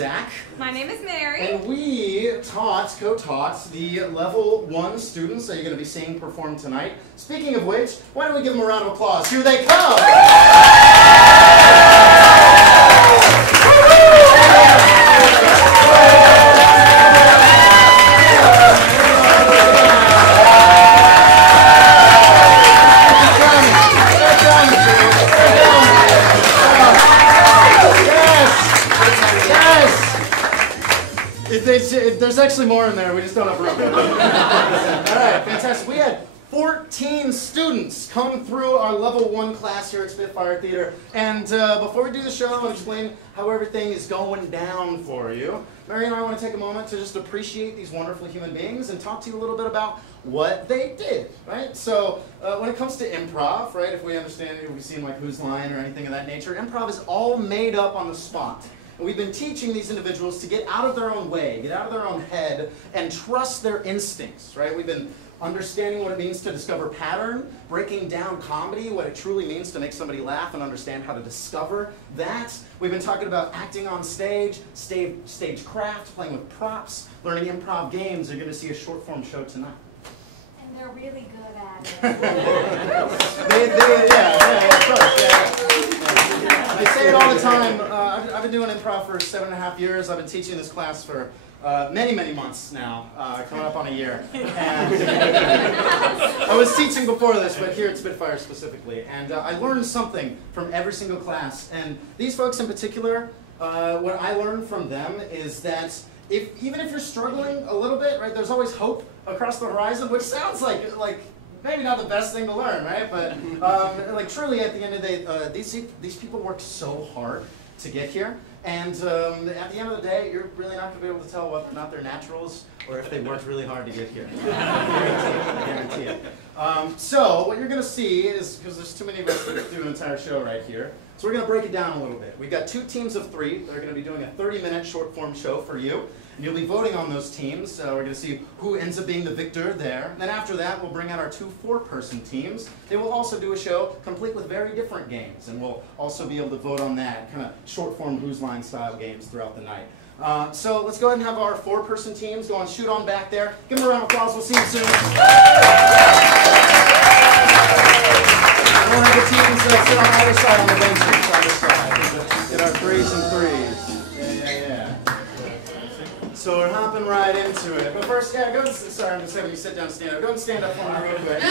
Zach. My name is Mary. And we co-taught the level 1 students that you're going to be seeing perform tonight. Speaking of which, why don't we give them a round of applause? Here they come! There's actually more in there, we just don't have room. Alright, fantastic. We had 14 students come through our level 1 class here at Spitfire Theater. And before we do the show and explain how everything is going down for you, Mary and I want to take a moment to just appreciate these wonderful human beings and talk to you a little bit about what they did, right? So when it comes to improv, right, if we understand it, if we've seen like Who's Line or anything of that nature, improv is all made up on the spot. And we've been teaching these individuals to get out of their own way, get out of their own head, and trust their instincts, right? We've been understanding what it means to discover pattern, breaking down comedy, what it truly means to make somebody laugh and understand how to discover that. We've been talking about acting on stage, stage craft, playing with props, learning improv games. You're going to see a short form show tonight. And they're really good at it. Yeah, of course. Yeah. I say it all the time. I've been doing improv for 7.5 years. I've been teaching this class for many, many months now, coming up on a year. And I was teaching before this, but here at Spitfire specifically. And I learned something from every single class. And these folks in particular, what I learned from them is that even if you're struggling a little bit, right, there's always hope across the horizon, which sounds like maybe not the best thing to learn, right? But like truly, at the end of the day, these people work so hard to get here, and at the end of the day, you're really not going to be able to tell whether or not they're naturals or if they worked really hard to get here. I guarantee it. So what you're going to see is, because there's too many of us to do an entire show right here, so we're going to break it down a little bit. We've got 2 teams of 3 that are going to be doing a 30-minute short-form show for you. And you'll be voting on those teams. We're going to see who ends up being the victor there. And then after that, we'll bring out our 2 4-person teams. They will also do a show complete with very different games. And we'll also be able to vote on that, kind of short-form Who's Line style games throughout the night. So let's go ahead and have our 4-person teams go and shoot on back there. Give them a round of applause. We'll see you soon. We'll have the teams sit on either side on the benches, side to side. Get our 3s and 3s. So we're hopping right into it. But first, sorry, I'm just having you sit down and stand up. Go ahead and stand up for me real quick.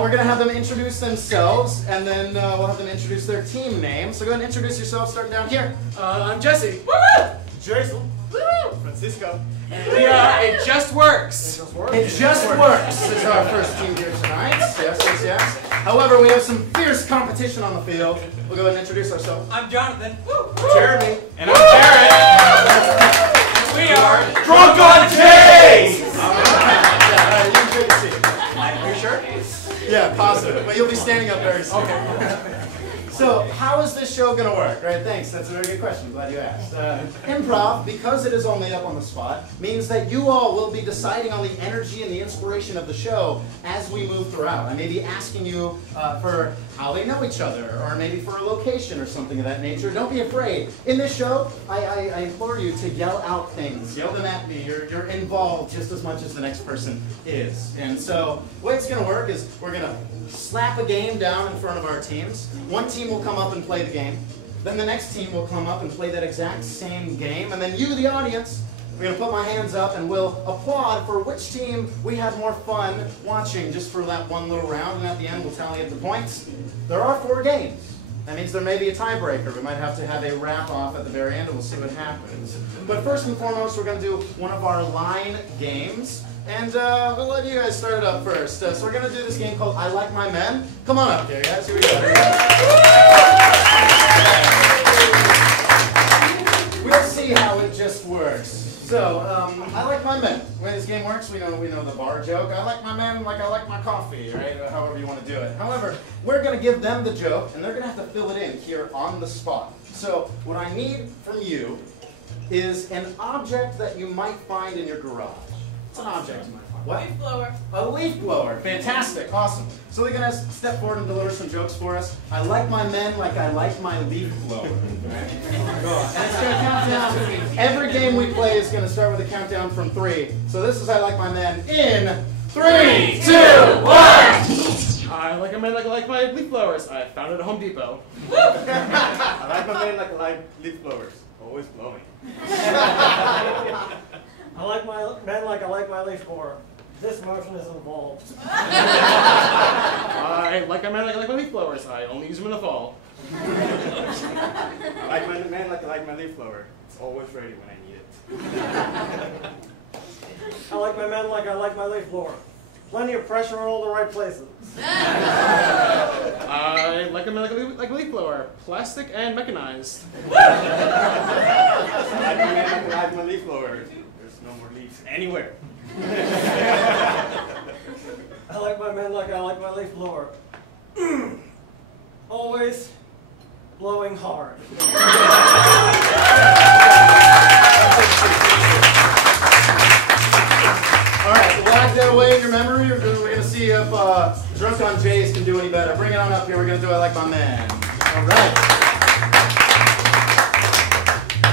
We're going to have them introduce themselves, and then we'll have them introduce their team name. So go ahead and introduce yourself, starting down here. I'm Jesse. Woo! Jason. Woo! Francisco. And we are It Just Works. It Just Works is our first team here tonight. Yes. However, we have some fierce competition on the field. We'll go ahead and introduce ourselves. I'm Jonathan. Woo! Jeremy. And I'm Jared. We are Drunk on Taste! You're good to see you. Are you sure? Yeah, positive. But you'll be standing up very soon. Okay. So, how is this show going to work? Right, thanks. That's a very good question. Glad you asked. Improv, because it is all made up on the spot, means that you all will be deciding on the energy and the inspiration of the show as we move throughout. I may be asking you for how they know each other, or maybe for a location or something of that nature. Don't be afraid. In this show, I implore you to yell out things. Yell them at me. You're involved just as much as the next person is. And so, the way it's going to work is we're going to slap a game down in front of our teams. One team will come up and play the game. Then the next team will come up and play that exact same game. And then you, the audience, we're going to put my hands up and we'll applaud for which team we had more fun watching just for that one little round. And at the end, we'll tally up the points. There are 4 games. That means there may be a tiebreaker. We might have to have a wrap-off at the very end and we'll see what happens. But first and foremost, we're going to do one of our line games. And we'll let you guys start it up first. So we're going to do this game called I Like My Men. Come on up here, guys. Here we go. We'll see how it just works. So, I like my men. The way this game works, we know the bar joke. I like my men like I like my coffee, right? However you want to do it. However, we're going to give them the joke, and they're going to have to fill it in here on the spot. So, what I need from you is an object that you might find in your garage. It's an object you might find. What? Leaf blower. A leaf blower. Fantastic. Awesome. So they're going to step forward and deliver some jokes for us. I like my men like I like my leaf blower. Right? And it's going to Every game we play is going to start with a countdown from 3. So this is I Like My Man in 3, 2, 1. I like a man like I like my leaf blowers. I found it at Home Depot. I like my man like I like leaf blowers. Always blowing. I like my men like I like my leaf blower. This motion is involved. I like a man like I like my leaf blowers. I only use them in the fall. I like my man like I like my leaf blower. It's always ready when I need it. I like my men like I like my leaf blower. Plenty of pressure in all the right places. I like a man like a leaf blower. Plastic and mechanized. I like my man like I like my leaf blower. There's no more leaves anywhere. I like my men like I like my leaf blower. Always blowing hard. Alright, lock that away in your memory. We're going to see if Drunk on Jays can do any better. Bring it on up here. We're going to do I Like My Man. Alright.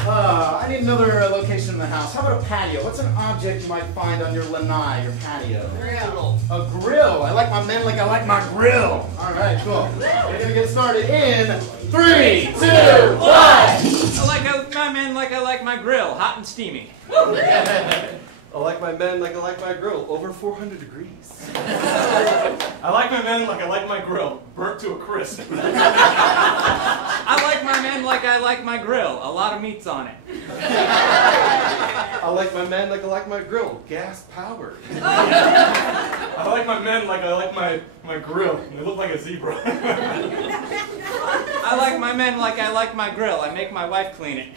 I need another location in the house. How about a patio? What's an object you might find on your lanai, your patio? Grill. A grill. I like my men like I like my grill. Alright, cool. We're going to get started in 3, 2, 1. I like my man like I like my grill, hot and steamy. I like my man like I like my grill. Over 400 degrees. I like my man like I like my grill. Burnt to a crisp. I like my man like I like my grill, a lot of meats on it. I like my man like I like my grill. Gas powered. I like my men like I like my grill. They look like a zebra. I like my men like I like my grill, I make my wife clean it.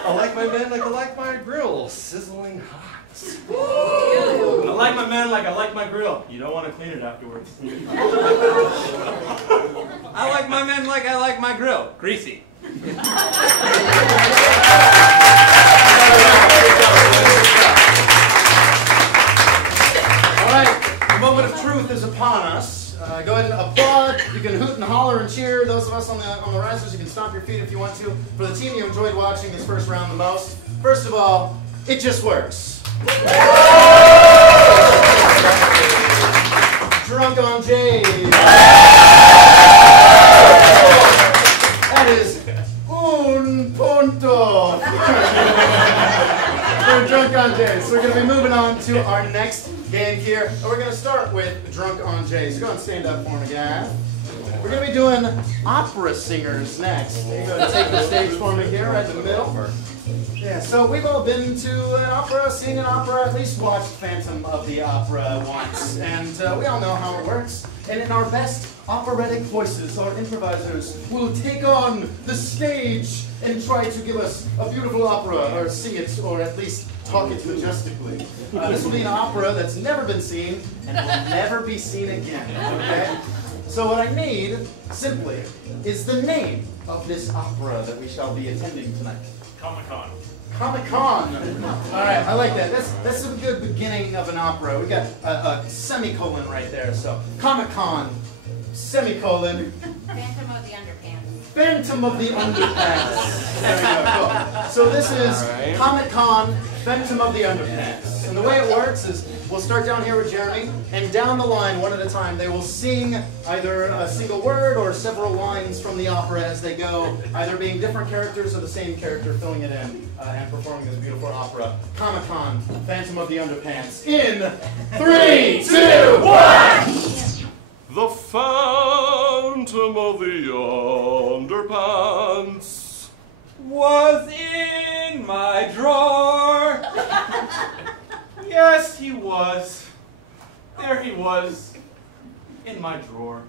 I like my man like I like my grill. Sizzling hot. I like my man like I like my grill. You don't want to clean it afterwards. I like my men like I like my grill, greasy. Alright, the moment of truth is upon us. Go ahead and applaud. You can hoot and holler and cheer. Those of us on the risers, you can stomp your feet if you want to. For the team you enjoyed watching this first round the most, first of all, it just works. Drunk on Jays. That is un punto. We're Drunk on Jays. So we're going to be moving on to our next game here. And we're going to start with Drunk on Jays. So go and stand up for me, guys. We're going to be doing opera singers next. You go and take the stage for me here, right in the middle. Yeah, so we've all been to an opera, seen an opera, at least watched Phantom of the Opera once. And we all know how it works. And in our best operatic voices, our improvisers will take on the stage and try to give us a beautiful opera, or sing it, or at least talk it majestically. This will be an opera that's never been seen and will never be seen again, okay? So what I need, simply, is the name of this opera that we shall be attending tonight. Comic-Con. Comic-Con. All right, I like that. That's a good beginning of an opera. We got a semicolon right there. So Comic-Con, semicolon. Phantom of the Underpants. Phantom of the Underpants. There we go. Cool. So this is Comic-Con, Phantom of the Underpants. And the way it works is we'll start down here with Jeremy, and down the line, one at a time, they will sing either a single word or several lines from the opera as they go, either being different characters or the same character filling it in and performing this beautiful opera. Comic-Con, Phantom of the Underpants, in 3, 2, 1! The Phantom of the Underpants Was in my drawer. Yes, he was. There he was. In my drawer.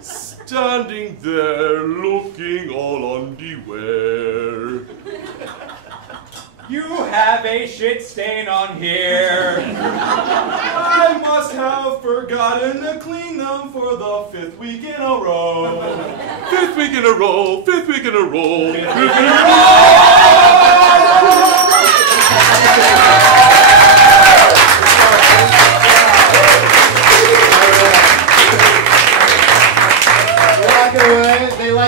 standing there looking all underwear. You have a shit stain on here. I must have forgotten to clean them for the 5th week in a row. 5th week in a row, 5th week in a row, 5th week in a row.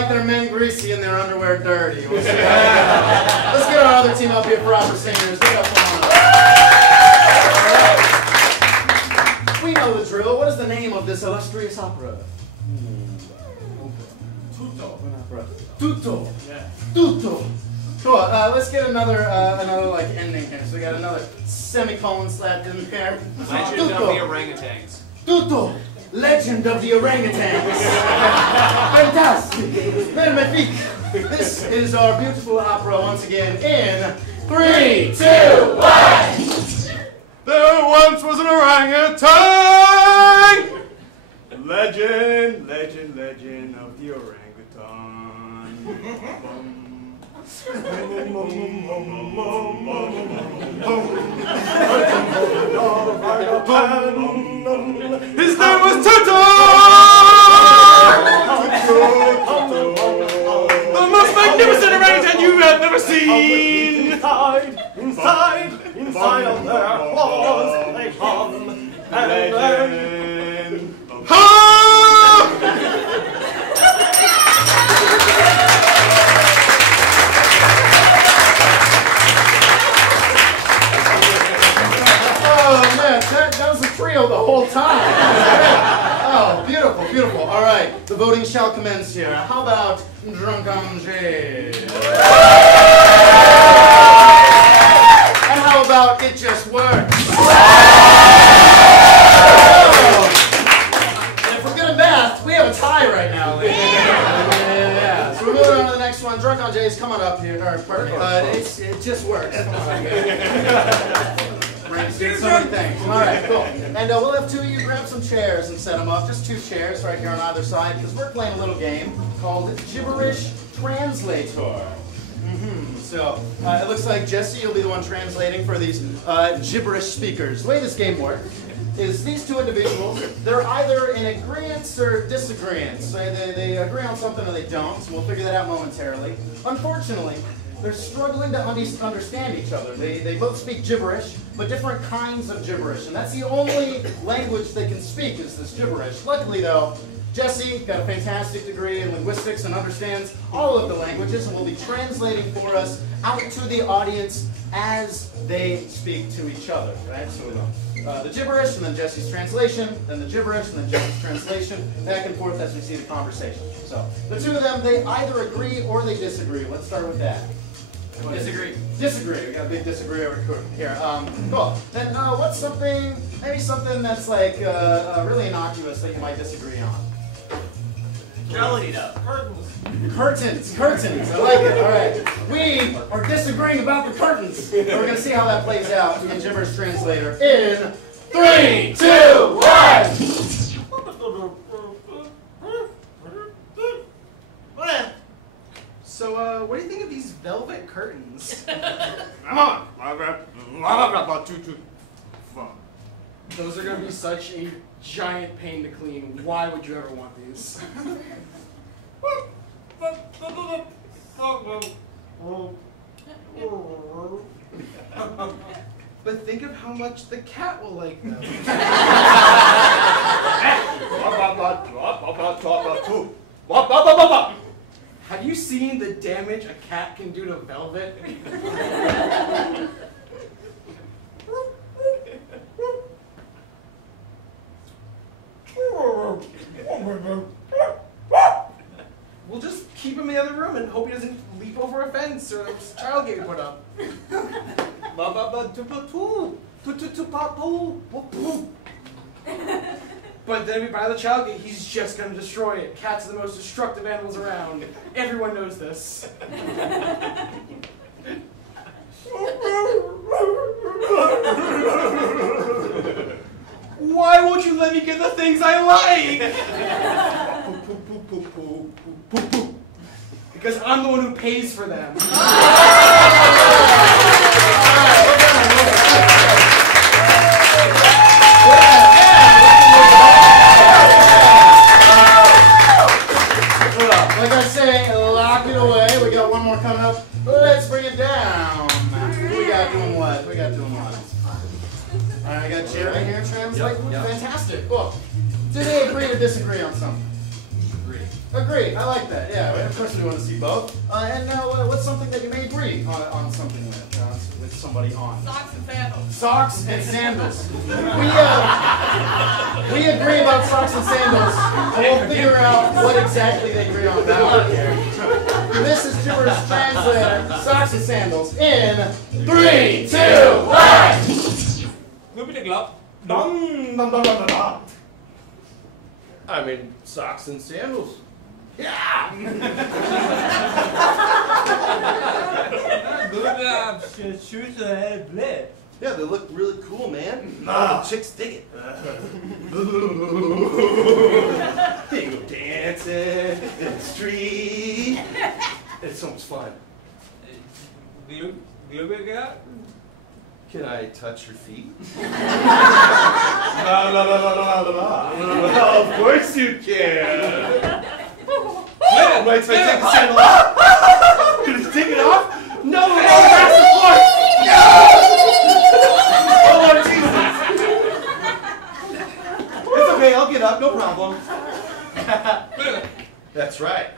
like their men greasy and their underwear dirty. We'll see how that goes. Let's get our other team up here for opera singers. Get up on. We know the drill. What is the name of this illustrious opera? Tutto. Yeah. Tutto. Cool. Let's get another like ending here. So we got another semicolon slapped in there. Legend of the orangutans. Tutto. Legend of the orangutans. Fantastic. Magnifique. This is our beautiful opera once again in 3, 2, 1. There once was an orangutan! Legend, legend, legend of the orangutan. His name was Toto! The most magnificent orangutan you have never seen! Inside of their claws, they come and Legend. Oh man, that was a trio the whole time. Oh, beautiful, beautiful. All right, the voting shall commence here. How about Drunken Jay? And how about It Just Works? And if we're good at math, we have a tie right now. Yeah. So we're moving on to the next one. Drunken Jay's coming up here. It just works. Come on here. So many things. All right, cool. And we'll have two of you grab some chairs and set them up. Just 2 chairs right here on either side, because we're playing a little game called Gibberish Translator. So it looks like Jesse, you'll be the one translating for these gibberish speakers. The way this game works is these 2 individuals, they're either in agreement or disagreement. So they agree on something or they don't. So we'll figure that out momentarily. Unfortunately, they're struggling to understand each other. They both speak gibberish, but different kinds of gibberish. And that's the only language they can speak is this gibberish. Luckily, though, Jesse got a fantastic degree in linguistics and understands all of the languages and will be translating for us out to the audience as they speak to each other. Right? So the gibberish, and then Jesse's translation, then the gibberish, and then Jesse's translation, back and forth as we see the conversation. So the 2 of them, they either agree or they disagree. Let's start with that. Disagree. Disagree. We got a big disagree over here. Cool. Then what's something, maybe something that's like really innocuous that you might disagree on? Jelly dough. Curtains. Curtains. I like it. All right. We are disagreeing about the curtains. And we're going to see how that plays out in Gibberish Translator in 3, 2, 1. So, what do you think of these velvet curtains? Come on! Those are going to be such a giant pain to clean. Why would you ever want these? But think of how much the cat will like them. Have you seen the damage a cat can do to velvet? We'll just keep him in the other room and hope he doesn't leap over a fence or a child getting put up. But then if we buy the child gate, he's just going to destroy it. Cats are the most destructive animals around. Everyone knows this. Why won't you let me get the things I like? Because I'm the one who pays for them. Like I say, lock it away. We got one more coming up. Let's bring it down. Who we got doing what? We got doing what? All right, I got Jerry here translate. Yep. Fantastic. Cool. Do they agree or disagree on something? Agree. Agreed. I like that. Yeah, of course we want to see both. And now, what's something that you may agree on something with somebody on? Socks and sandals. Socks and sandals. We agree about socks and sandals. And we'll figure out what exactly they agree on now. This is Jupiter's translator. Socks and sandals in 3, 2, 1. Loopy the glove. I mean, socks and sandals. Yeah, Yeah, they look really cool, man. Chicks dig it. They go dancing in the street. It's so much fun. Can I touch your feet? Of course you can. Wait, so I take the sandal off? Can I take it off? No, that's the floor. Oh, Lord Jesus. It's okay, I'll get up, no problem. That's right.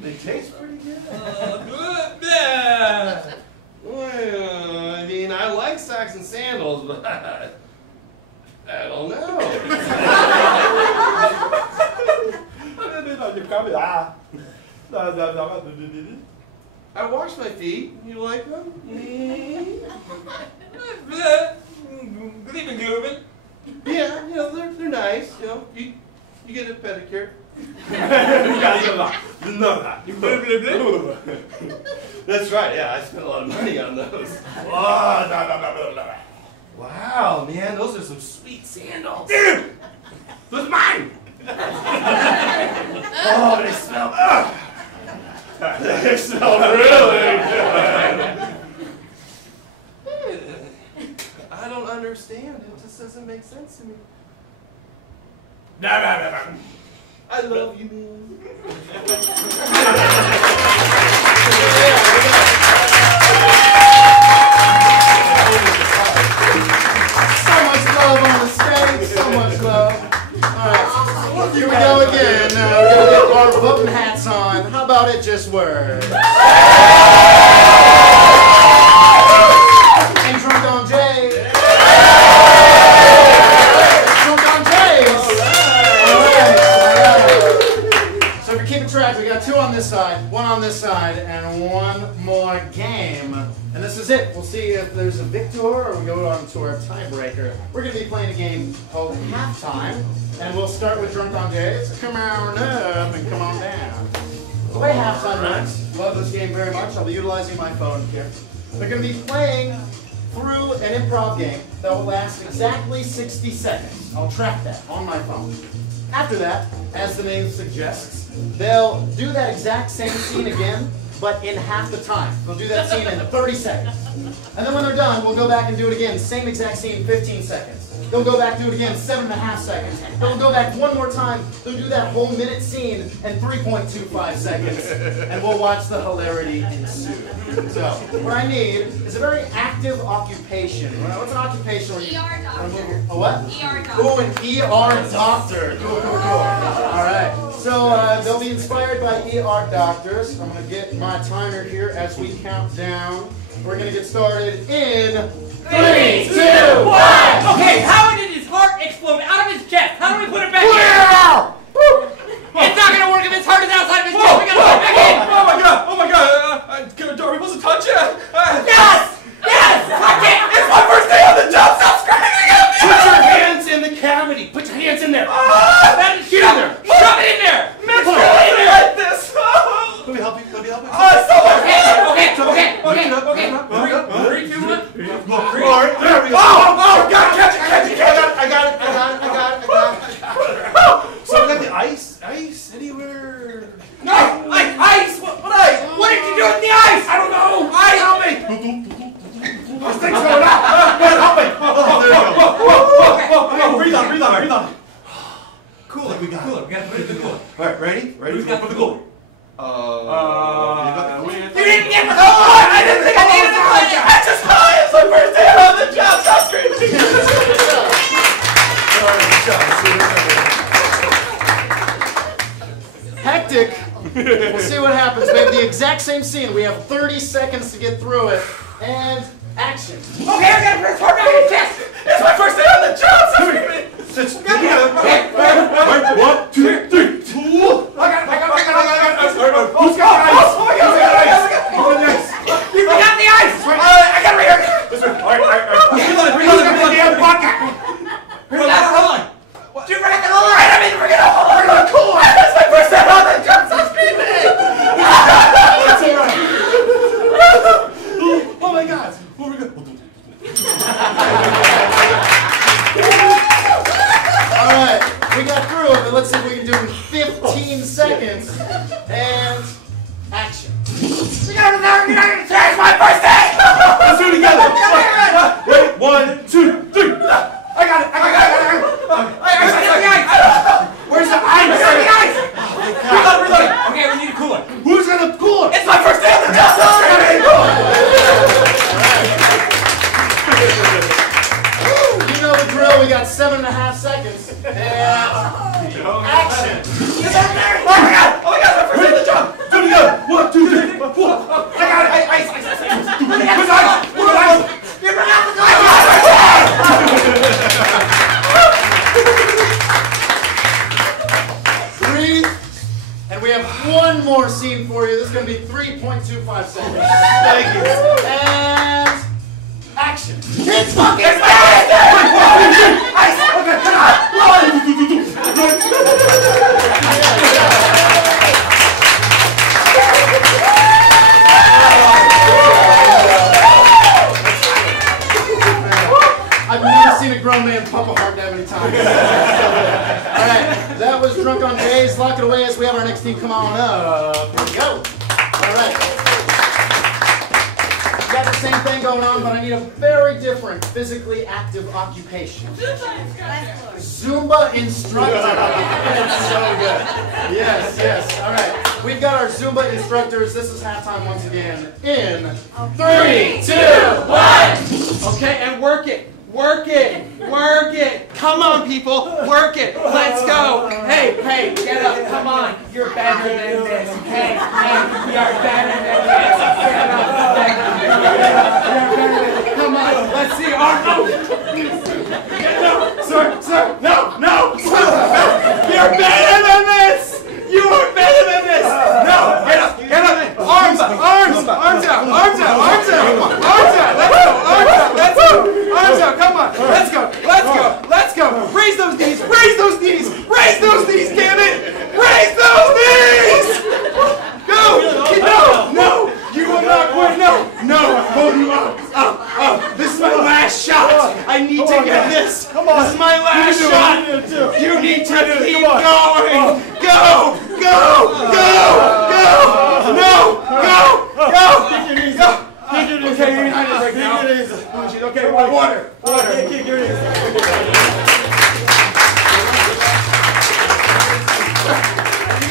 They taste pretty good. Well, I mean, I like socks and sandals, but I don't know. I wash my feet. You like them? Yeah, you know, they're nice. You know, you get a pedicure. That's right, yeah, I spent a lot of money on those. Wow, man, those are some sweet sandals. Dude! Those are mine! Oh, they smell. They smell really good. I don't understand. It just doesn't make sense to me. I love you, man. So much love on the stage. So much love. All right, here we go again. We're gonna get our button hats on. How about it just works? And Drunk on Jay. Drunk on Jays. All right. So if you're keeping track, we got 2 on this side, 1 on this side, and 1 more game. And this is it. We'll see if there's a victor or we go on to our tiebreaker. We're going to be playing a game called Halftime, and we'll start with Drunk on Jays. Come on up and come on down. The way Halftime runs, love this game very much. I'll be utilizing my phone here. They're going to be playing through an improv game that will last exactly 60 seconds. I'll track that on my phone. After that, as the name suggests, they'll do that exact same scene again, but in half the time. They'll do that scene in 30 seconds. And then when they're done, we'll go back and do it again. Same exact scene, 15 seconds. They'll go back, do it again, 7.5 seconds. They'll go back one more time. They'll do that whole minute scene in 3.25 seconds. And we'll watch the hilarity ensue. So, what I need is a very active occupation. What's an occupation? Where you, ER doctor. A what? ER doctor. Oh, an ER doctor. Cool, cool, cool. All right. So they'll be inspired by ER doctors. I'm going to get my timer here as we count down. We're going to get started in 3, 2, 1. Okay, how did his heart explode out of his chest? How do we put it back in? It's not gonna work if his heart is outside of his chest. We gotta put it back in. Oh my god! Are we supposed to touch it? Yes! Yes! Touch it! It's my first day on the job. Stop screaming at me! Put your hands in the cavity. Put your hands in there. That is Get in there. Shove it in there! It's really like this. Let me help you. Let me help you. So much. Okay. 3, 2, 1. There we go. Oh, God, catch it. I got it. So we got the ice anywhere. No, ice. What ice? What did you do with the ice? I don't know. Ice. Help me. This thing's going up. Help me. Oh, there we go. Breathe on. Cooler. We got it. We gotta put it in the cooler. All right, ready? Who's got the cooler? You didn't get the I didn't think I needed the cooler. I just high. It's my first day on the job. Stop screaming. All right, good job. We'll see what happens. We have the exact same scene. We have 30 seconds to get through it. And action. Okay, I gotta press hard on your chest. It's my first day on the job! One, two, three. Who's got ice? Oh my God! You forgot the ice. I got it right here. This one. All right. Reload. Hold on. You forgot the roller. I mean, we're gonna cool. That's my first day on the job. So screaming. That's all right. Oh my God. Oh my God. All right, we got through it, but let's see if we can do it in 15 seconds. And action. You're not gonna change my first day. Let's do it together. Wait, 1, 2, 3. I got it. Where's the ice? Reloading. Okay, we need a cooler. Who's gonna cool it? It's my first day on the job. You know the drill. We got 7.5 seconds. And action. Oh my God, my first day on the job. Do it together. 1, 2, 3. I got it. Ice. Who's ice? You forgot the Breathe. And we have one more scene for you. This is going to be 3.25 seconds. Thank you. And action. It's fucking bad. I've never seen a grown man pump a heart that many times. Alright, that was Drunk on Days. Lock it away as we have our next team come on up. Here we go. Alright. Got the same thing going on, but I need a very different physically active occupation. Zumba instructor. It's so good. Yes. Alright. We've got our Zumba instructors. This is halftime once again. In 3, 2, 1. Okay, and work it. Come on, people, work it. Let's go. Hey, get up. Come on. You're better than this. Hey, you're better than this. Get up. You're better than this. Come on. Let's see. Sir, no. You're better than this. You are better than this. No, get up. Arms out. Let's go. Come on. Let's go. Raise those knees. Damn it. Raise those knees. Go. No. You will not quit. No. Hold you up. This is my last shot. I need to get this. Come on. This is my last shot. You need to keep going. Go. No. Okay, you're united right now. Okay, water. You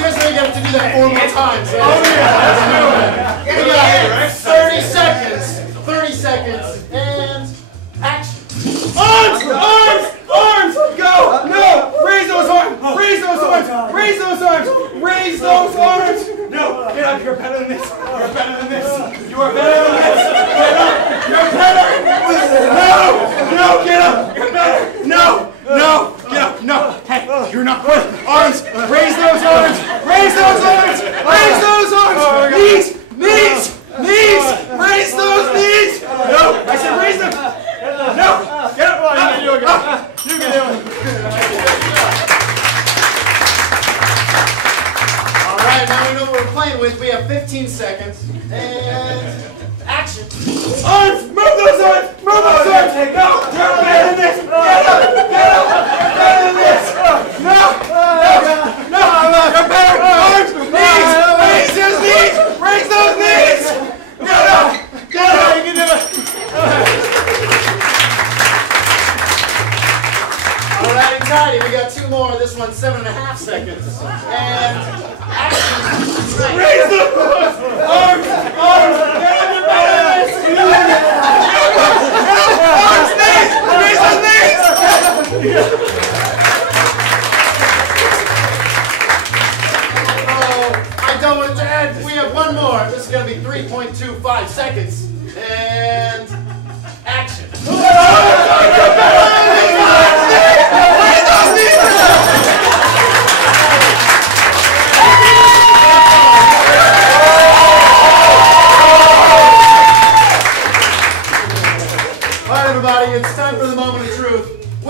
guys know you have to do that 4 more times. Right? Oh yeah. We got 30 seconds, and action. Arms! Go! No! Raise those arms! No! Get up! You're better than this! You are better than this! Get up! You're better! No! Get up! No! Hey! You're not good! Arms! Raise those arms! Knees! Raise those knees! No! I said raise them! No! Get up! You can do it! Alright, now we know what we're playing with. We have 15 seconds. And action. Arms! Move those arms! No! You're better than this! Get up! You're better than this! No! You're better! Arms! Knees! Raise those knees! Get up! You can do it! Alright, tidy. We got 2 more. This one's 7.5 seconds. And action. Raise the arms! Get up! You're better than this! Arms! Knees! Raise those knees! I don't want to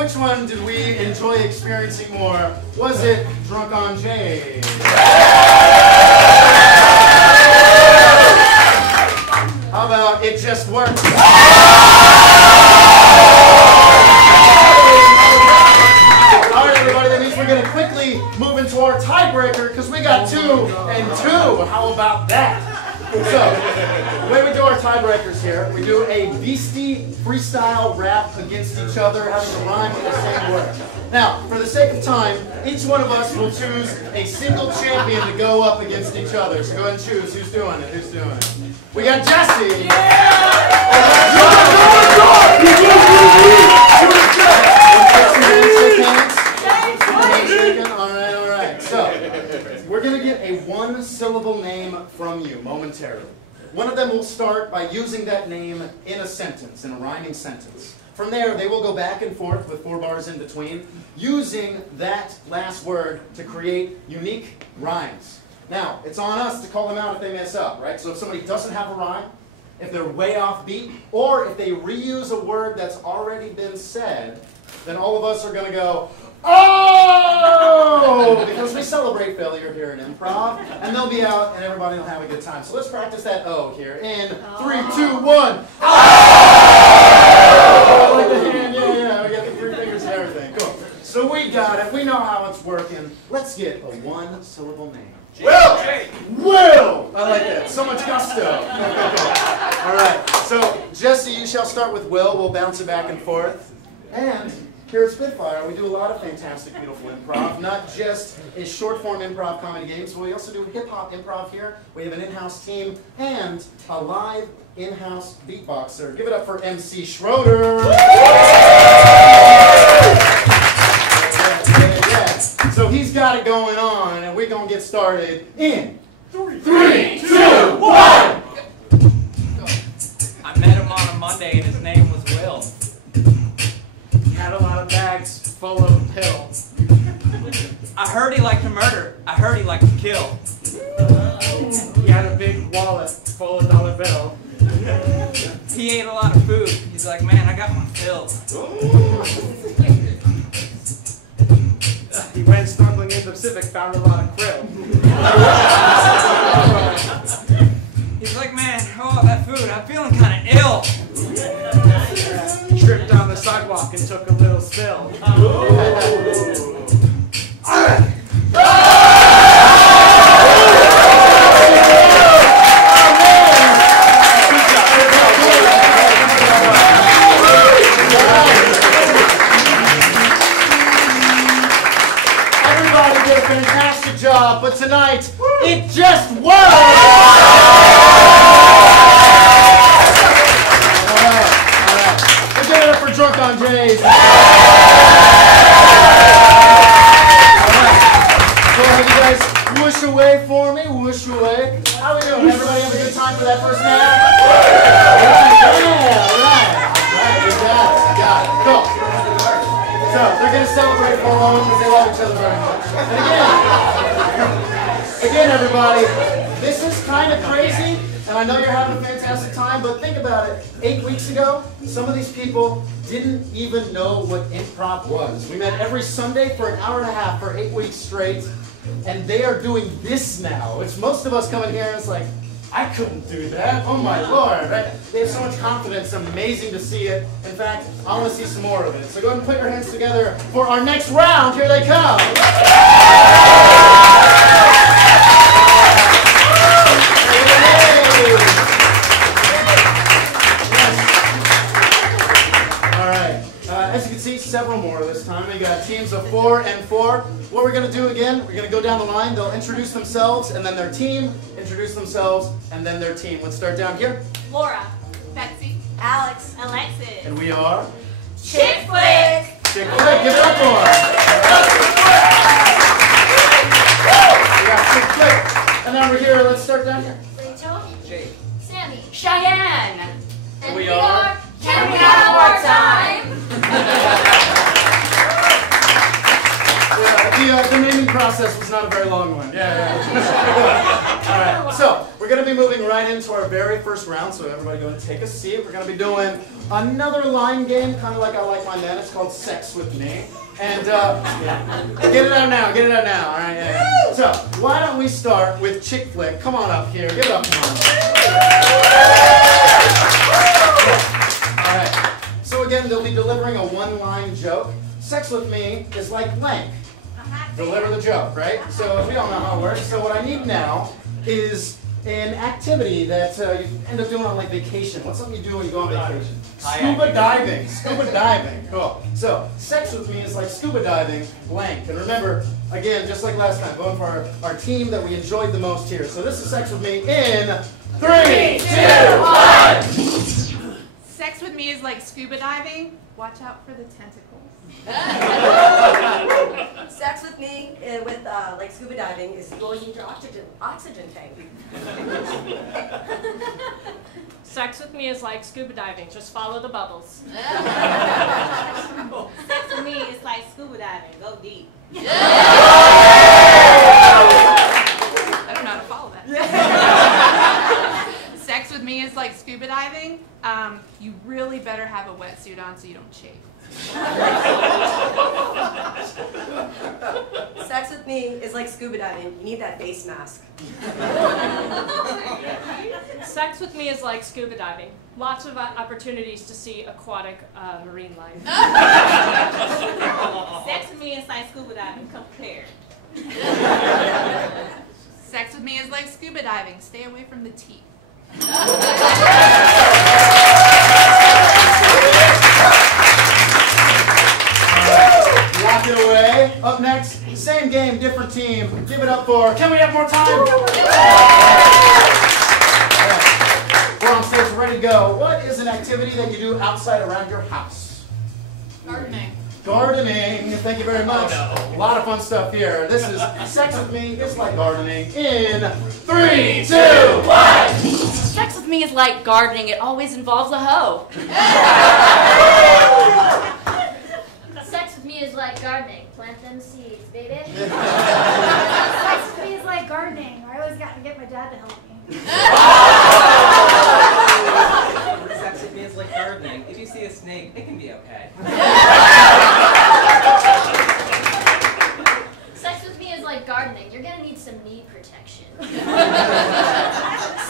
which one did we enjoy experiencing more? Was it Drunk on Jay? How about It Just Works? Alright everybody, that means we're going to quickly move into our tiebreaker because we got 2 and 2. How about that? So, the way we do our tiebreakers here, we do a beastie freestyle rap against each other, having to rhyme with the same word. Now, for the sake of time, each one of us will choose a single champion to go up against each other. So go ahead and choose who's doing it. Who's doing it? We got Jesse. All right. So, we're going to get a one-syllable name from you momentarily. One of them will start by using that name in a sentence, in a rhyming sentence. From there, they will go back and forth with 4 bars in between, using that last word to create unique rhymes. Now, it's on us to call them out if they mess up, right? So if somebody doesn't have a rhyme, if they're way off beat, or if they reuse a word that's already been said, then all of us are going to go, oh! Because we celebrate failure here in improv, and they'll be out and everybody will have a good time. So let's practice that oh here in 3, 2, 1. Oh! I like the hand, yeah, we got the 3 fingers and everything. Cool. So we got it, we know how it's working. Let's get a one-syllable name. Will! Will! I like that. So much gusto. All right. So, Jesse, you shall start with Will. We'll bounce it back and forth. And here at Spitfire, we do a lot of fantastic, beautiful improv. Not just a short-form improv comedy games, but we also do hip-hop improv here. We have an in-house team and a live in-house beatboxer. Give it up for MC Schroeder. So he's got it going on, and we're going to get started in 3, 2, 1! I met him on a Monday and his name was Will. He had a lot of bags full of pills. I heard he liked to murder. I heard he liked to kill. He had a big wallet full of dollar bills. He ate a lot of food. He's like, man, I got my fill. He went snorkeling in the Pacific, found a lot of krill. He's like, man, oh, that food, I'm feeling kind of ill. He tripped on the sidewalk and took a little spill. Fantastic job, but tonight, it just worked! All right. Let's give it up for Drunk on Jays. All right. So have you guys whoosh away for me? Whoosh away. How we doing? Everybody have a good time for that first match? Yeah, all right. You got it. Cool. So, they're going to celebrate for a moment because they love each other very much. And again, everybody, this is kind of crazy, and I know you're having a fantastic time, but think about it. 8 weeks ago, some of these people didn't even know what improv was. We met every Sunday for an hour and a half for 8 weeks straight, and they are doing this now. It's most of us coming here and it's like, I couldn't do that. Oh my Lord. Right? They have so much confidence. It's amazing to see it. In fact, I want to see some more of it. So go ahead and put your hands together for our next round. Here they come. All right. As you can see, several more this time. We got teams of 4 and 4. What we're going to do again, we're going to go down the line. They'll introduce themselves and then their team, introduce themselves and then their team. Let's start down here. Laura, Betsy, Alex, Alexis, And we are Chick Flick. Chick Flick. Give it up for us. We got Chick Flick. And then over here, let's start down here. Rachel, Jake. Sammy, Cheyenne, and we are Can we have more time? The naming process was not a very long one. Yeah. All right. So we're we're going to be moving right into our very first round, so everybody go and take a seat. We're going to be doing another line game, kind of like I Like My Man. It's called Sex With Me. And, get it out now, all right? Yeah. So, why don't we start with Chick Flick. Come on up here, give it up, come on. All right, so again, they'll be delivering a one-line joke. Sex With Me is like blank. Deliver the joke, right? So, we don't know how it works. So what I need now is an activity that you end up doing on like vacation. What's something you do when you go on vacation? Scuba diving. Scuba diving. Cool. So, Sex With Me is like scuba diving, blank. And remember, again, just like last time, going for our team that we enjoyed the most here. So this is Sex With Me in 3, 2, 1. Sex With Me is like scuba diving. Watch out for the tentacles. Sex with me with like scuba diving is going into oxygen tank. Sex with me is like scuba diving. Just follow the bubbles. Sex with me is like scuba diving. Go deep. I don't know how to follow that. Sex with me is like scuba diving. You really better have a wetsuit on so you don't chafe. Sex with me is like scuba diving. You need that face mask. Sex with me is like scuba diving. Lots of opportunities to see aquatic marine life. Sex with me is like scuba diving. Come prepared. Sex with me is like scuba diving. Stay away from the teeth. Lock it away. Up next, same game, different team. Give it up for, can we have more time? We're on stage, ready to go. What is an activity that you do outside around your house? Gardening. Gardening, thank you very much. A lot of fun stuff here. This is Sex With Me, it's like gardening in 3, 2, 1. Sex with me is like gardening. It always involves a hoe. Sex with me is like gardening. Plant them seeds, baby. Sex with me is like gardening. I always got to get my dad to help me. Sex with me is like gardening. If you see a snake, it can be okay. Sex with me is like gardening. You're gonna need some knee protection.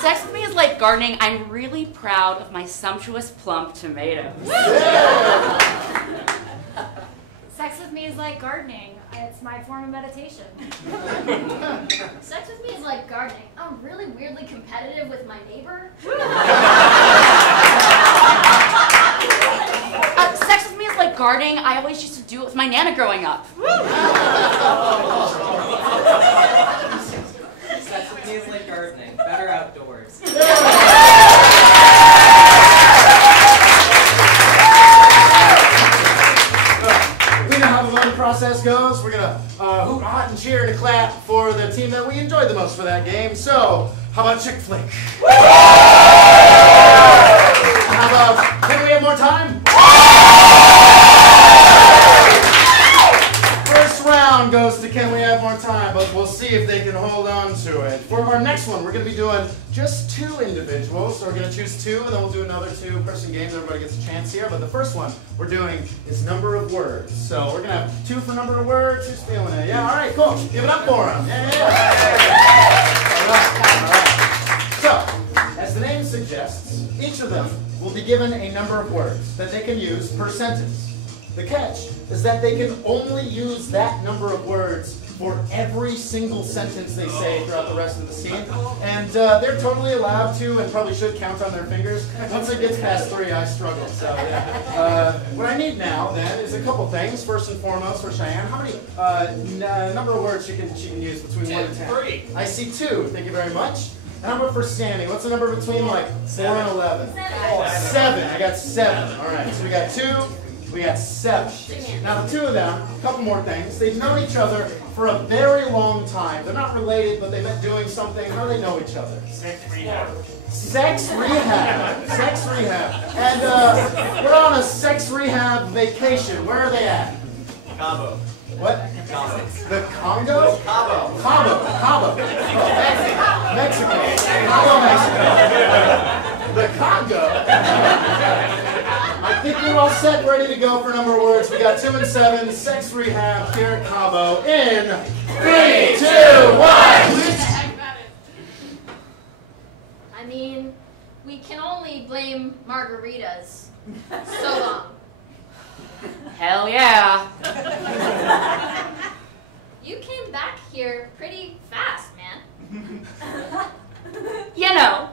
Sex with me is like gardening. I'm really proud of my sumptuous plump tomatoes. Sex with me is like gardening. It's my form of meditation. Sex with me is like gardening. I'm really weirdly competitive with my neighbor. Sex with me is like gardening. I always used to do it with my Nana growing up. Sex with me is like gardening. Better outdoors. We know how the voting process goes. We're gonna hoot, hot, and cheer and clap for the team that we enjoyed the most for that game. So, how about Chick Flick? How about, can we have more time? First round goes to Can We Have More Time, but we'll see if they can hold on to it. For our next one, we're going to be doing just 2 individuals. So we're going to choose 2, and then we'll do another 2-person game. Everybody gets a chance here. But the first one we're doing is number of words. So we're going to have 2 for number of words. Who's feeling it? Yeah, all right, cool. Give it up for them. Yeah. All right. So, as the name suggests, each of them will be given a number of words that they can use per sentence. The catch is that they can only use that number of words for every single sentence they say throughout the rest of the scene. And they're totally allowed to and probably should count on their fingers. Once it gets past 3, I struggle. So yeah. What I need now, then, is a couple things. First and foremost, for Cheyenne, how many number of words she can use between 1 and 10? 3. I see 2. Thank you very much. And how about for Sammy? What's the number between like 4 and 11? 7. I got 7. All right. So we got 2. We got 7. Now the 2 of them, a couple more things. They've known each other for a very long time. They're not related, but they met doing something. How do they know each other? Sex rehab. Sex rehab. Sex rehab. And we're on a sex rehab vacation. Where are they at? Cabo. What? The Congo? Cabo. Mexico. Cabo, Mexico. The Congo? I think we're all set, ready to go for a number of words. We got 2 and 7, sex rehab here at Cabo in 3, 2, 1. I mean, we can only blame margaritas. So long. Hell yeah. You came back here pretty fast, man. You know.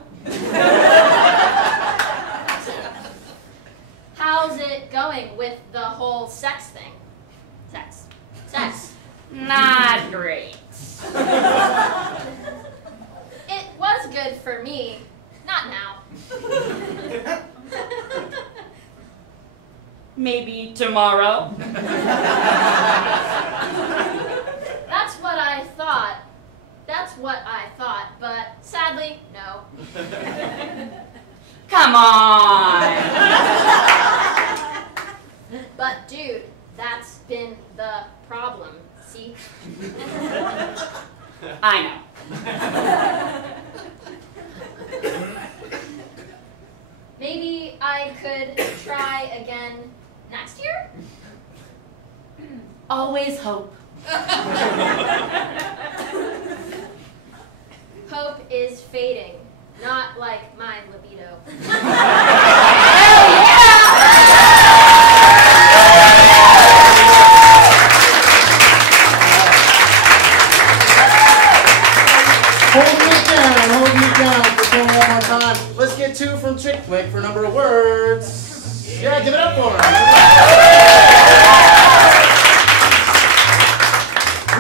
How's it going with the whole sex thing? Sex. Not great. It was good for me. Not now. Maybe tomorrow. That's what I thought. But sadly, no. Come on. But dude, that's been the problem, see? I know. Maybe I could try again next year? Always hope. Hope is fading, not like my libido. Holding it down for one more time. Let's get 2 from Chick Flick for a number of words. Yeah, give it up for him.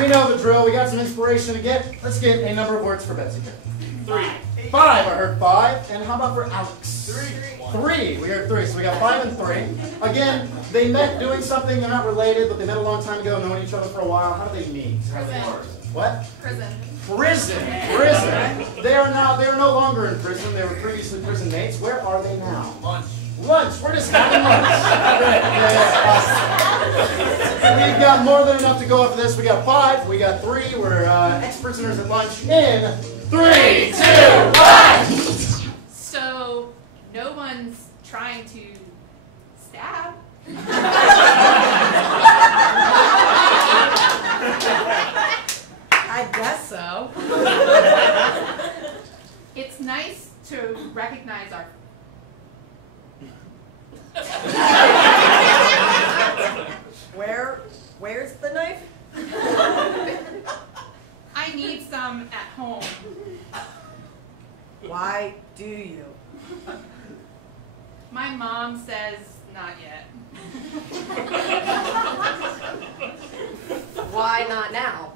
We know the drill. We got some inspiration to get. Let's get a number of words for Betsy here. 3. 5. I heard 5. And how about for Alex? 3. We heard 3. So we got 5 and 3. Again, they met doing something. They're not related, but they met a long time ago, knowing each other for a while. How do they meet? What? Prison. They are no longer in prison. They were previously prison mates. Where are they now? Lunch. We're just having lunch. We've got more than enough to go off this. We got 5. We got 3. We're ex-prisoners at lunch in 3, 2, 1. So, no one's trying to stab. I guess so. It's nice to recognize our... Where's the knife? I need some at home. Why do you? My mom says not yet. Why not now?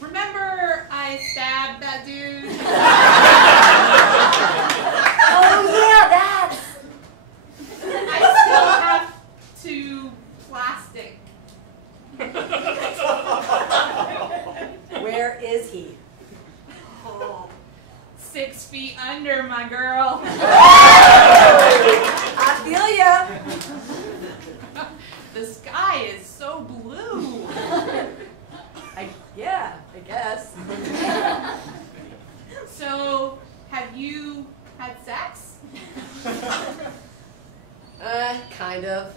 Remember I stabbed that dude? Oh yeah, that's... I still have to plastic. Where is he? 6 feet under, my girl. I feel ya. The sky is so blue. Yeah, I guess. So, have you had sex? Kind of.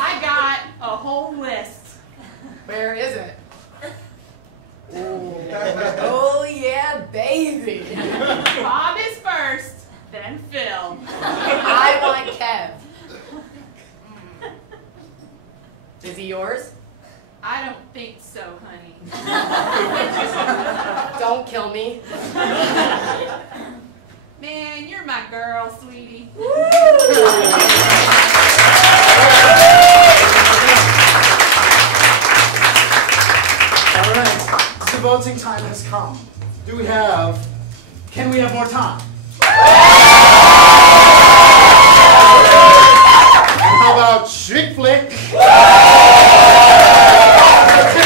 I got a whole list. Where is it? Oh yeah, baby. Bob is first, then Phil. I want Kev. Is he yours? I don't think so, honey. Don't kill me. Man, you're my girl, sweetie. All right. The voting time has come. Can we have more time? And how about Chick Flick? Can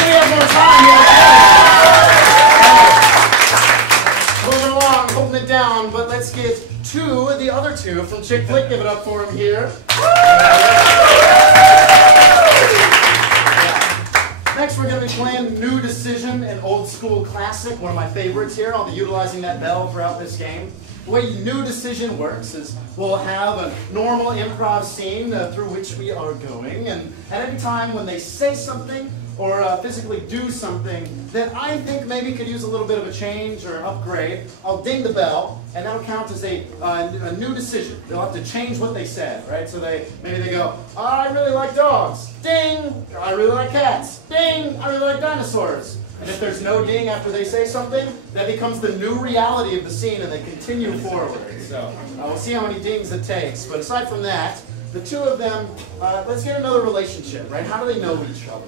we have more time? Moving along, holding it down, but let's get the other 2 from Chick Flick. Give it up for him here. school classic, one of my favorites here. I'll be utilizing that bell throughout this game. The way New Decision works is we'll have a normal improv scene through which we are going, and at any time when they say something or physically do something that I think maybe could use a little bit of a change or upgrade, I'll ding the bell, and that'll count as a new decision. They'll have to change what they said, right? So maybe they go, oh, I really like dogs, ding! I really like cats, ding! I really like dinosaurs. And if there's no ding after they say something, that becomes the new reality of the scene, and they continue forward. So we'll see how many dings it takes. But aside from that, the two of them, let's get another relationship, right? How do they know each other?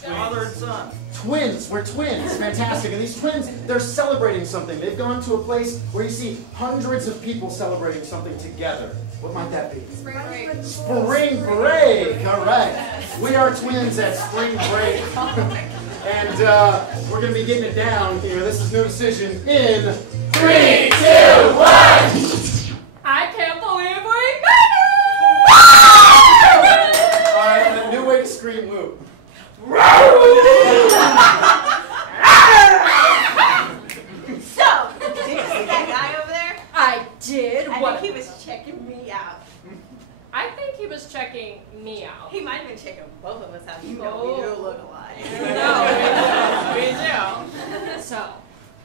Father and son. Twins. We're twins. Fantastic. And these twins, they're celebrating something. They've gone to a place where you see hundreds of people celebrating something together. What might that be? Spring break. Spring break. All right. We are twins at spring break. And we're going to be getting it down here. This is New Decision in 3, 2, 1. I can't believe we made it! All right, and a new way to scream whoop. So, did you see that guy over there? I did. I What? think he was checking me out. I think he was checking me out. He might have been checking both of us out. You know, Oh. we do look alike. No, we do. So,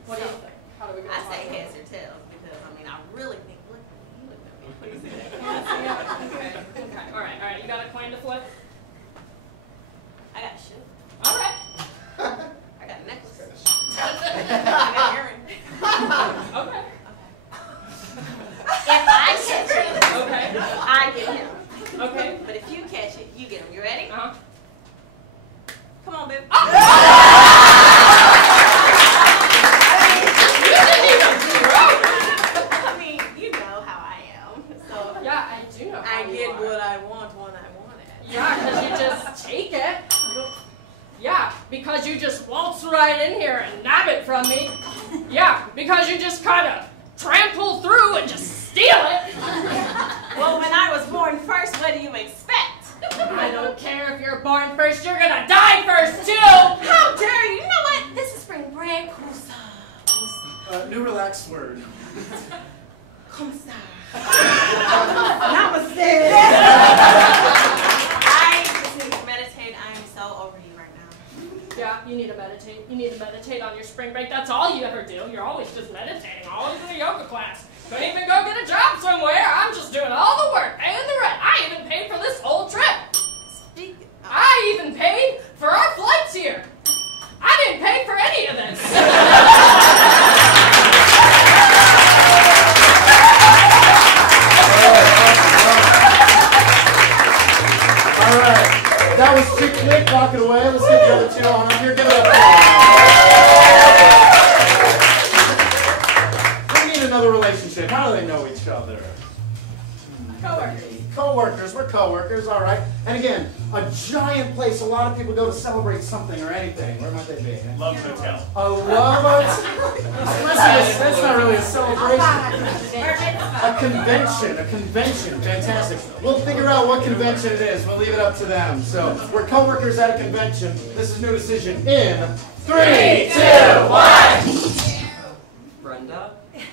what do you think? How do we go? I say heads or tails because, I mean, I really think, look at me. What do you say? Okay. All right. You got a coin to flip? I got shoes. All right. I got a necklace. I got earrings. Okay. If I catch it, Okay. I get him. Okay. But if you catch it, you get him. You ready? Uh-huh. Come on, baby. I mean, you know how I am. So Yeah, I do know. I how you get are. what I want when I want it. Yeah, because you just take it. Yeah, because you just waltz right in here and nab it from me. Yeah, because you just kind of trample through and just steal it. Well, when I was born first, what do you expect? I don't care if you're born first, you're gonna die first too. How dare you? You know what? This is spring break. New relaxed word. Namaste. I just need to meditate. I am so over you right now. Yeah, you need to meditate. You need to meditate on your spring break. That's all you ever do. You're always just meditating, always in a yoga class. Couldn't even go get a job somewhere. I'm just doing all the work, paying the rent. I even paid for this whole trip. I even paid for our flights here. I didn't pay for any of this. All right. That was Chick Flick walking away. Let's get the other two on up here. Give it up. We need another relationship. How do they know each other? Co-workers. Co-workers. We're co-workers, all right. And again, a giant place. A lot of people go to celebrate something or anything. Where might they be? Love Hotel. A love hotel. That's not really a celebration. A convention. A convention. Fantastic. We'll figure out what convention it is. We'll leave it up to them. So we're co-workers at a convention. This is New Decision in 3, 2, 1. Brenda,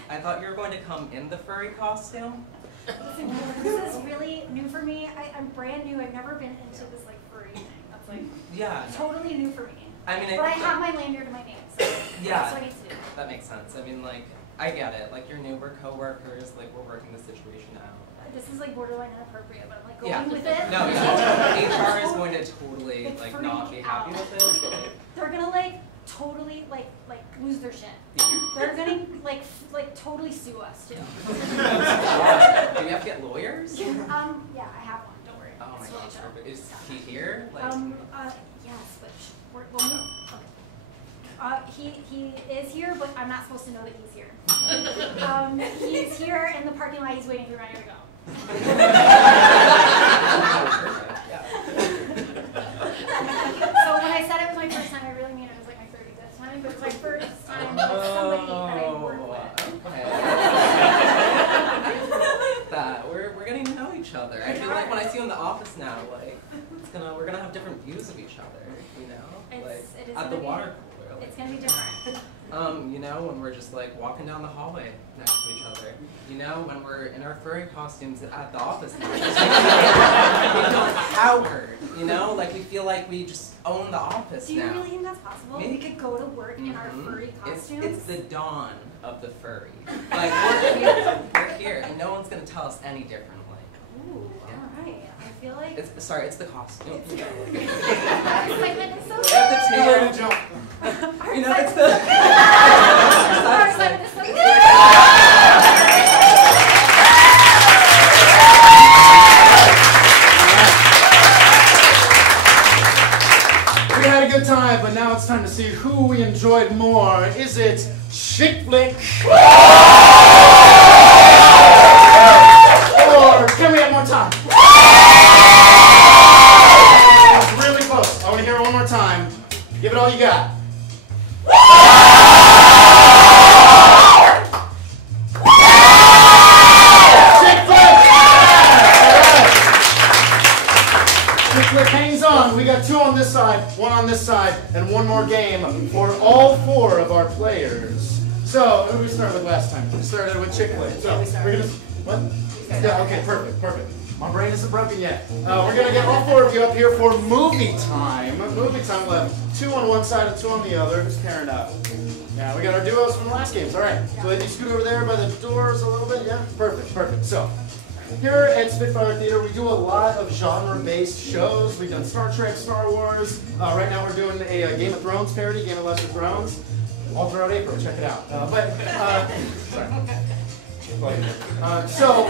I thought you were going to come in the furry costume. Listen, this is really new for me. I'm brand new. I've never been into this like furry thing. That's like totally new for me. I mean, but I have my lanyard to my name, so yeah, that's what I need to do. That makes sense. I mean, like, I get it. Like, you're new, we're co-workers. Like, we're working the situation out. This is like borderline inappropriate, but I'm like Yeah. going with it. No, HR is going to totally It's like freaking not be happy out. with this. But, like, They're gonna like totally like lose their shit. They're gonna like totally sue us too. do you have to get lawyers? Yeah, I have one. Don't worry. Oh my It's really gosh, chill. perfect. Is he here? Like, Yes, but we'll move. Okay. He is here, but I'm not supposed to know that he's here. He's here in the parking lot. He's waiting for me to go. So when I said it was my first time, I really mean it was like my 35th time, but it's my first time with somebody that I work with. that we're getting to know each other. I feel like when I see you in the office now, like we're gonna have different views of each other. You know, It is at the gonna be- water cooler, It's gonna be different. You know, when we're just like walking down the hallway next to each other. You know, when we're in our furry costumes at the office now. We feel empowered, you know? Like we feel like we just own the office Do you now. really think that's possible? We could go to work in our furry costumes? It's the dawn of the furry. Like we're here and no one's gonna tell us any differently. Ooh, alright. I feel like... It's the costume. Excitement is so good! At the tail. You know, it's the... Our excitement is so good! We had a good time, but now it's time to see who we enjoyed more. Is it Chick Flick? Or can we have more time? That was really close. I want to hear it one more time. Give it all you got. Chick Flick! Chick Flick hangs on. We got 2 on this side, 1 on this side, and 1 more game for all 4 of our players. So, who did we start with last time? We started with Chick Flick. So, we're gonna, what? Yeah, okay, perfect. My brain isn't broken yet. We're gonna get all 4 of you up here for movie time. Movie time, we'll have 2 on one side and 2 on the other. Who's pairing up? Yeah, we got our duos from the last games. All right, so if you scoot over there by the doors a little bit, yeah? Perfect. So, here at Spitfire Theater, we do a lot of genre-based shows. We've done Star Trek, Star Wars. Right now we're doing a Game of Thrones parody, Game of Lesser Thrones. All throughout April, check it out. So,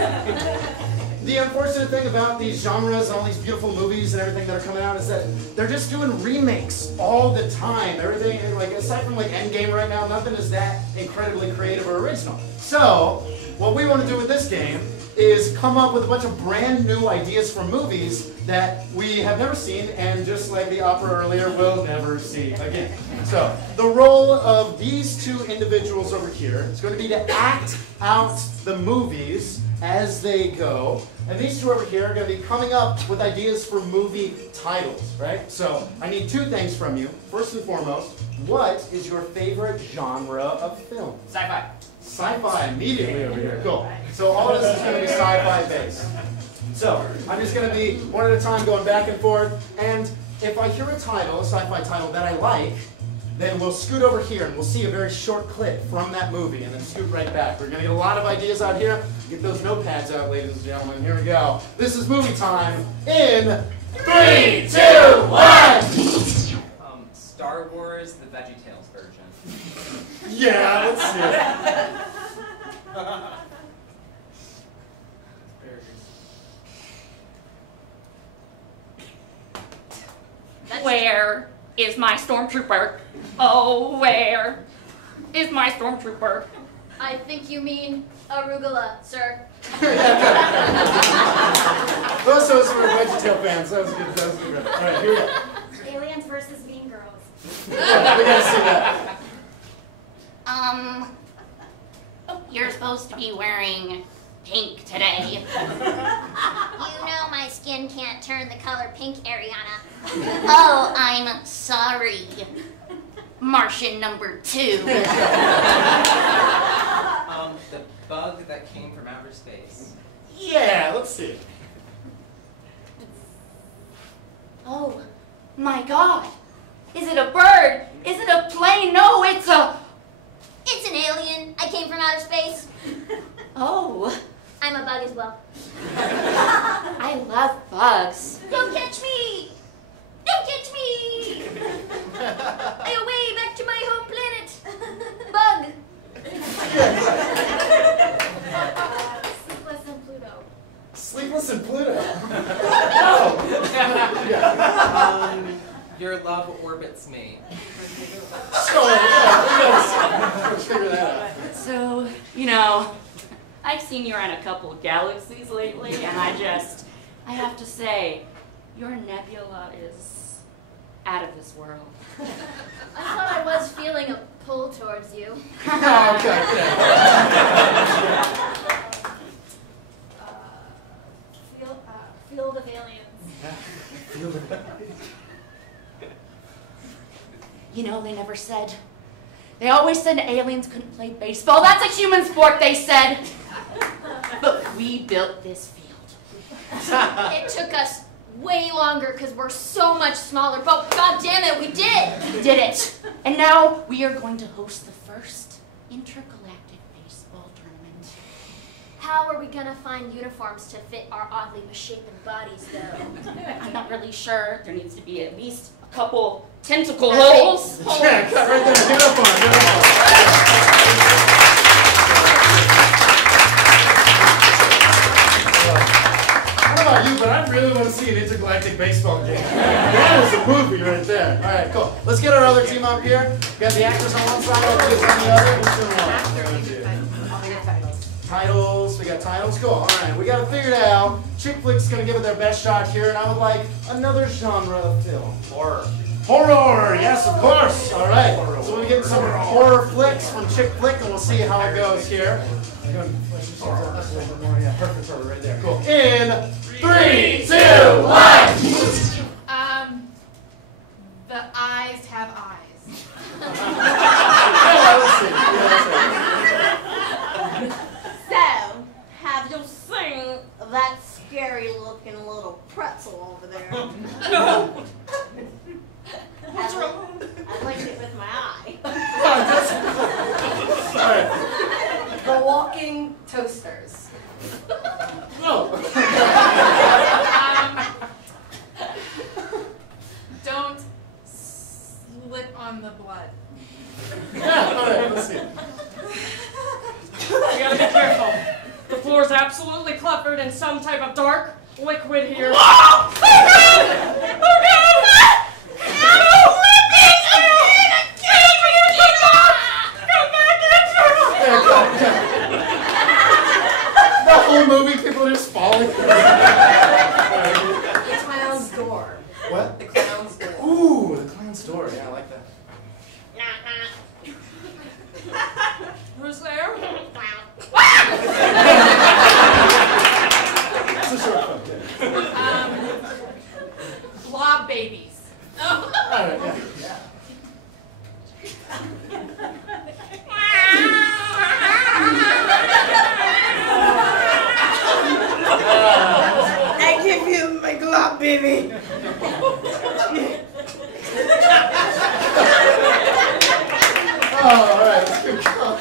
the unfortunate thing about these genres and all these beautiful movies and everything that are coming out is that they're just doing remakes all the time. Everything, like aside from like Endgame right now, nothing is that incredibly creative or original. So, what we want to do with this game is come up with a bunch of brand new ideas for movies that we have never seen, and just like the opera earlier, will never see again. So, the role of these 2 individuals over here is going to be to act out the movies as they go, and these 2 over here are going to be coming up with ideas for movie titles, right? So, I need 2 things from you. First and foremost, what is your favorite genre of film? Sci-fi. Sci-fi immediately over here. Cool. So all of this is going to be sci-fi based. So I'm just going to be one at a time going back and forth. And if I hear a title, a sci-fi title that I like, then we'll scoot over here and we'll see a very short clip from that movie and then scoot right back. We're going to get a lot of ideas out here. Get those notepads out, ladies and gentlemen. Here we go. This is movie time in 3, 2, 1! Star Wars, the VeggieTales version. Yeah, let's see it. Where is my stormtrooper? Oh, where is my stormtrooper? I think you mean arugula, sir. Those of us who are VeggieTale fans, that was good. All right, here we go. Aliens versus Mean Girls. Yeah, we gotta see that. You're supposed to be wearing pink today. You know my skin can't turn the color pink, Ariana. Oh, I'm sorry. Martian number 2. The bug that came from outer space. Yeah, let's see it. Oh, my God. Is it a bird? Is it a plane? No, it's a... It's an alien. I came from outer space. Oh. I'm a bug as well. I love bugs. Don't catch me! Don't catch me! Away back to my home planet. Bug. Sleepless in Pluto. Sleepless in Pluto. Your love orbits me. Let's figure that out. So, you know, I've seen you around a couple of galaxies lately, and I have to say, your nebula is out of this world. I thought I was feeling a pull towards you. Oh, okay. Field of Aliens. Field of You know, they never said. They always said aliens couldn't play baseball. That's a human sport, they said. But we built this field. It took us way longer because we're so much smaller, but god damn it, we did! We did it. And now we are going to host the first intergalactic baseball tournament. How are we gonna find uniforms to fit our oddly misshapen bodies, though? I'm not really sure. There needs to be at least a couple tentacle holes. Yeah, cut right there. Give it up on it. Give it up on it. I don't know about you, but I really want to see an intergalactic baseball game. That is a movie right there. All right, cool. Let's get our other team up here. We got the actors on one side, the kids on the other. Who's doing what? Titles. We got titles. Cool. All right, we got to figure it out. Chick flicks gonna give it their best shot here, and I would like another genre of film. Horror. Horror. Yes, of course. All right. So we're getting some horror flicks from Chick Flick, and we'll see how it goes here. Yeah, perfect order right there. Cool. In 3, 2, 1. The eyes have eyes. So, have you seen that scary looking little pretzel over there? No. I licked it with my eye. Alright. The walking toasters. No. Don't slip on the blood. Yeah, alright, let's see. You gotta be careful. The floor's absolutely cluttered in some type of dark liquid here. Oh god! Oh god! The whole movie, people are just falling. The clown's door. What? The clown's door. Ooh, the clown's door. Yeah, I like that. Who's there? That's a short film. Blob babies. Oh. Alright, yeah. I give you my glob, baby. Oh, alright, let's keep going.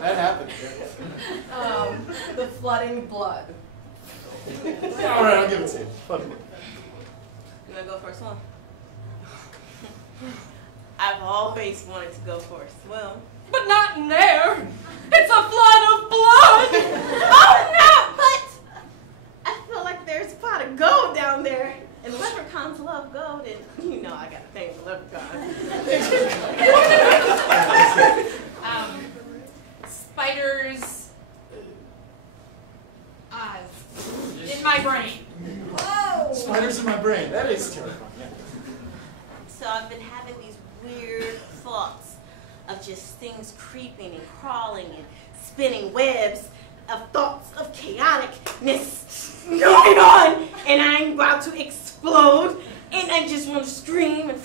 That happened. The flooding blood. Alright, I'll give it to you. Fuck it. You wanna go first one? I've always wanted to go first. Well, But not in there. It's a flood of blood. oh no! But I feel like there's a pot of gold down there, and leprechauns love gold, and you know I gotta thank the leprechaun. Spiders' eyes in my brain. Whoa! Spiders in my brain. That is terrifying. Yeah. So I've been having these weird thoughts of just things creeping and crawling and spinning webs of thoughts of chaoticness going on, and I'm about to explode, and I just want to scream and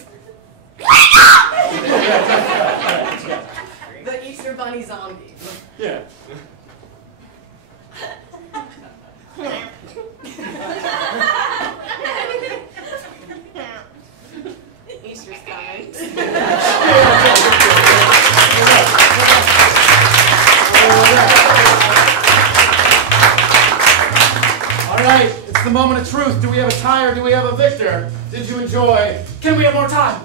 The Easter Bunny zombie. Yeah. Easter's coming. Alright, it's the moment of truth. Do we have a tie or do we have a victor? Did you enjoy? Can we have more time?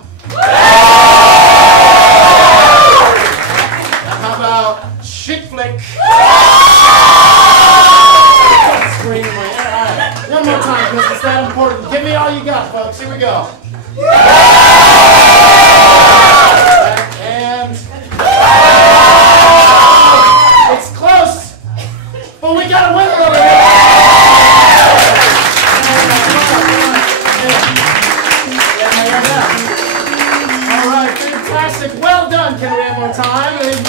How about Chick Flick? Scream in my ear. Alright, one more time because it's that important. Give me all you got, folks. Here we go. And it's close, but we got a winner over here. All right, fantastic. Well done. Can we have more time? Yes.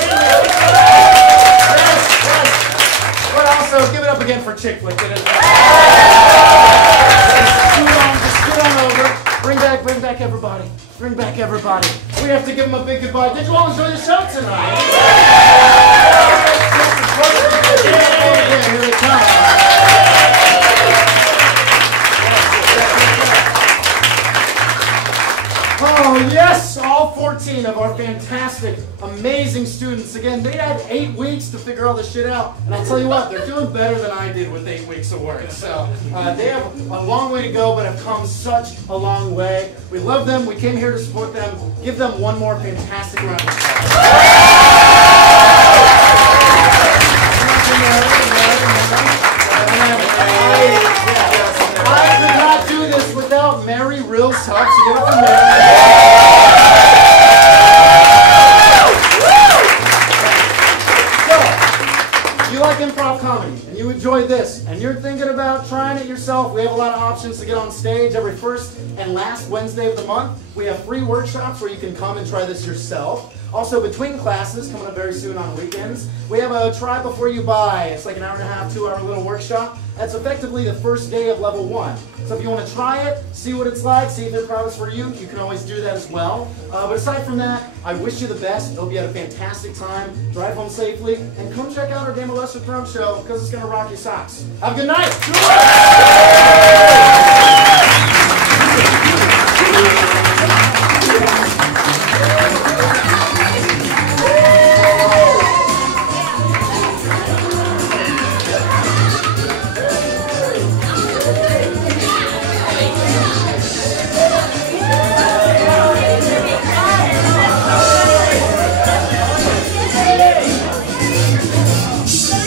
But also, give it up again for Chick Flick. Just scoot on over. Bring back everybody. Bring everybody. We have to give them a big goodbye. Did you all enjoy the show tonight? Yeah, here they come. Oh, yes, all 14 of our fantastic, amazing students. Again, they had 8 weeks to figure all this shit out. And I'll tell you what, they're doing better than I did with 8 weeks of work. So they have a long way to go, but have come such a long way. We love them. We came here to support them. Give them one more fantastic round of I could not do this without Mary Rill's help, so get up for Mary. You like improv comedy, and you enjoy this, and you're thinking about trying it yourself, we have a lot of options to get on stage. Every first and last Wednesday of the month, we have free workshops where you can come and try this yourself. Also, between classes, coming up very soon on weekends, we have a Try Before You Buy. It's like an hour and a half, 2-hour little workshop. That's effectively the first day of level 1. So if you want to try it, see what it's like, see if improv is for you, you can always do that as well. But aside from that, I wish you the best. Hope you had a fantastic time. Drive home safely, and come check out our Game of Lesser Throne show, because it's going to rock your socks. Have a good night!